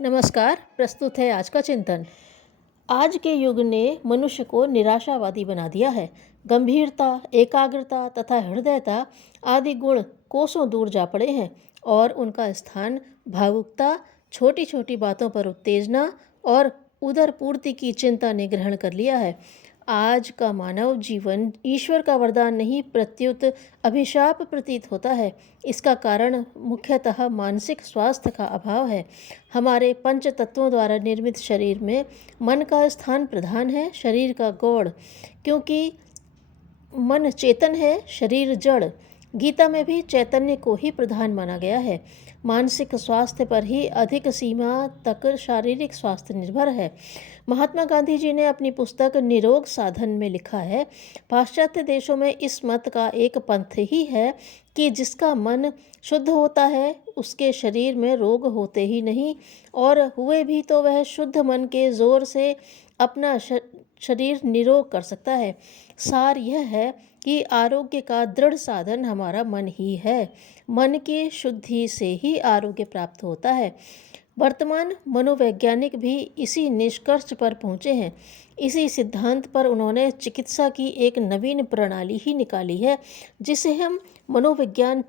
नमस्कार। प्रस्तुत है आज का चिंतन। आज के युग ने मनुष्य को निराशावादी बना दिया है। गंभीरता, एकाग्रता तथा हृदयता आदि गुण कोसों दूर जा पड़े हैं और उनका स्थान भावुकता, छोटी छोटी बातों पर उत्तेजना और उदर पूर्ति की चिंता ने ग्रहण कर लिया है। आज का मानव जीवन ईश्वर का वरदान नहीं प्रत्युत अभिशाप प्रतीत होता है। इसका कारण मुख्यतः मानसिक स्वास्थ्य का अभाव है। हमारे पंच तत्वों द्वारा निर्मित शरीर में मन का स्थान प्रधान है, शरीर का गौड़, क्योंकि मन चेतन है, शरीर जड़। गीता में भी चैतन्य को ही प्रधान माना गया है। मानसिक स्वास्थ्य पर ही अधिक सीमा तक शारीरिक स्वास्थ्य निर्भर है। महात्मा गांधी जी ने अपनी पुस्तक निरोग साधन में लिखा है, पाश्चात्य देशों में इस मत का एक पंथ ही है कि जिसका मन शुद्ध होता है उसके शरीर में रोग होते ही नहीं, और हुए भी तो वह शुद्ध मन के जोर से अपना शरीर निरोग कर सकता है। सार यह है कि आरोग्य का दृढ़ साधन हमारा मन ही है। मन की शुद्धि से ही आरोग्य प्राप्त होता है। वर्तमान मनोवैज्ञानिक भी इसी निष्कर्ष पर पहुँचे हैं। इसी सिद्धांत पर उन्होंने चिकित्सा की एक नवीन प्रणाली ही निकाली है, जिसे हम मनोवैज्ञानिक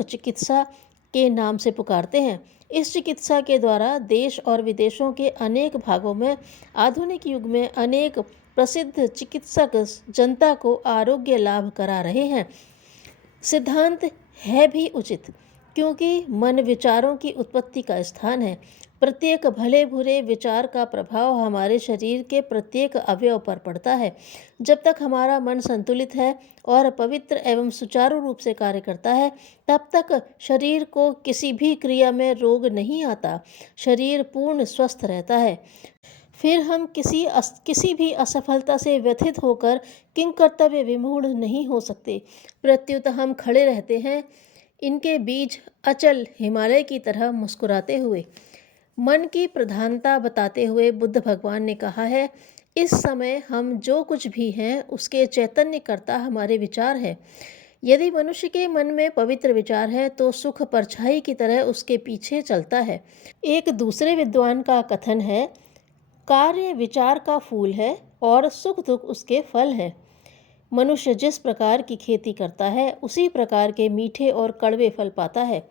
चिकित्सा के नाम से पुकारते हैं। इस चिकित्सा के द्वारा देश और विदेशों के अनेक भागों में आधुनिक युग में अनेक प्रसिद्ध चिकित्सक जनता को आरोग्य लाभ करा रहे हैं। सिद्धांत है भी उचित, क्योंकि मन विचारों की उत्पत्ति का स्थान है। प्रत्येक भले बुरे विचार का प्रभाव हमारे शरीर के प्रत्येक अवयव पर पड़ता है। जब तक हमारा मन संतुलित है और पवित्र एवं सुचारू रूप से कार्य करता है, तब तक शरीर को किसी भी क्रिया में रोग नहीं आता। शरीर पूर्ण स्वस्थ रहता है। फिर हम किसी भी असफलता से व्यथित होकर किंकर्तव्य विमूढ़ नहीं हो सकते। प्रत्युत हम खड़े रहते हैं, इनके बीज अचल हिमालय की तरह मुस्कुराते हुए। मन की प्रधानता बताते हुए बुद्ध भगवान ने कहा है, इस समय हम जो कुछ भी हैं उसके चैतन्य कर्ता हमारे विचार हैं। यदि मनुष्य के मन में पवित्र विचार है तो सुख परछाई की तरह उसके पीछे चलता है। एक दूसरे विद्वान का कथन है, कार्य विचार का फूल है और सुख दुख उसके फल है। मनुष्य जिस प्रकार की खेती करता है उसी प्रकार के मीठे और कड़वे फल पाता है।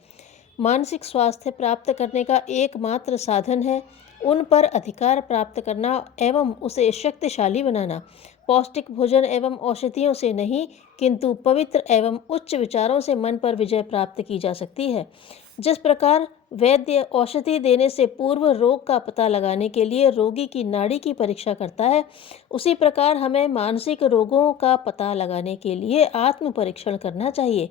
मानसिक स्वास्थ्य प्राप्त करने का एकमात्र साधन है उन पर अधिकार प्राप्त करना एवं उसे शक्तिशाली बनाना। पौष्टिक भोजन एवं औषधियों से नहीं, किंतु पवित्र एवं उच्च विचारों से मन पर विजय प्राप्त की जा सकती है। जिस प्रकार वैद्य औषधि देने से पूर्व रोग का पता लगाने के लिए रोगी की नाड़ी की परीक्षा करता है, उसी प्रकार हमें मानसिक रोगों का पता लगाने के लिए आत्म परीक्षण करना चाहिए।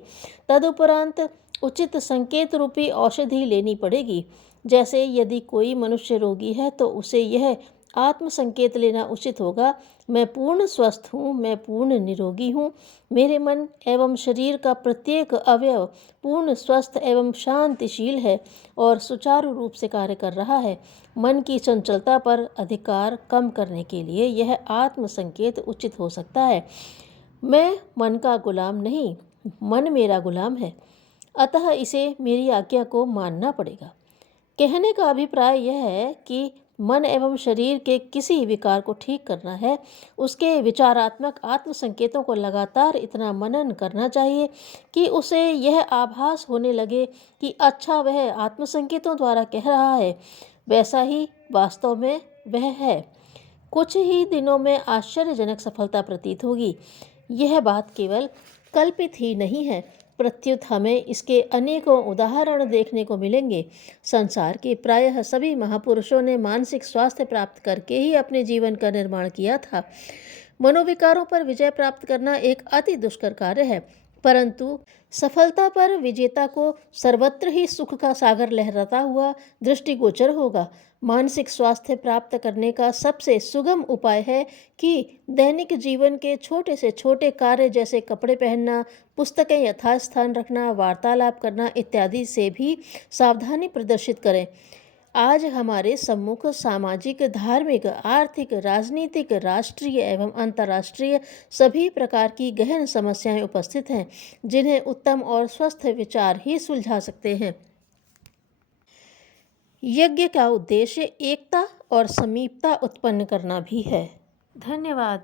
तदुपरांत उचित संकेत रूपी औषधि लेनी पड़ेगी। जैसे यदि कोई मनुष्य रोगी है तो उसे यह आत्म संकेत लेना उचित होगा, मैं पूर्ण स्वस्थ हूँ, मैं पूर्ण निरोगी हूँ, मेरे मन एवं शरीर का प्रत्येक अवयव पूर्ण स्वस्थ एवं शांतिशील है और सुचारू रूप से कार्य कर रहा है। मन की चंचलता पर अधिकार कम करने के लिए यह आत्म संकेत उचित हो सकता है। मैं मन का गुलाम नहीं, मन मेरा गुलाम है, अतः इसे मेरी आज्ञा को मानना पड़ेगा। कहने का अभिप्राय यह है कि मन एवं शरीर के किसी विकार को ठीक करना है, उसके विचारात्मक आत्म संकेतों को लगातार इतना मनन करना चाहिए कि उसे यह आभास होने लगे कि अच्छा वह आत्म संकेतों द्वारा कह रहा है, वैसा ही वास्तव में वह है। कुछ ही दिनों में आश्चर्यजनक सफलता प्रतीत होगी। यह बात केवल कल्पित ही नहीं है, प्रत्युत हमें इसके अनेकों उदाहरण देखने को मिलेंगे। संसार के प्रायः सभी महापुरुषों ने मानसिक स्वास्थ्य प्राप्त करके ही अपने जीवन का निर्माण किया था। मनोविकारों पर विजय प्राप्त करना एक अति दुष्कर कार्य है, परंतु सफलता पर विजेता को सर्वत्र ही सुख का सागर लहराता हुआ दृष्टिगोचर होगा। मानसिक स्वास्थ्य प्राप्त करने का सबसे सुगम उपाय है कि दैनिक जीवन के छोटे से छोटे कार्य जैसे कपड़े पहनना, पुस्तकें यथास्थान रखना, वार्तालाप करना इत्यादि से भी सावधानी प्रदर्शित करें। आज हमारे सम्मुख सामाजिक, धार्मिक, आर्थिक, राजनीतिक, राष्ट्रीय एवं अंतर्राष्ट्रीय सभी प्रकार की गहन समस्याएं उपस्थित हैं, जिन्हें उत्तम और स्वस्थ विचार ही सुलझा सकते हैं। यज्ञ का उद्देश्य एकता और समीपता उत्पन्न करना भी है। धन्यवाद।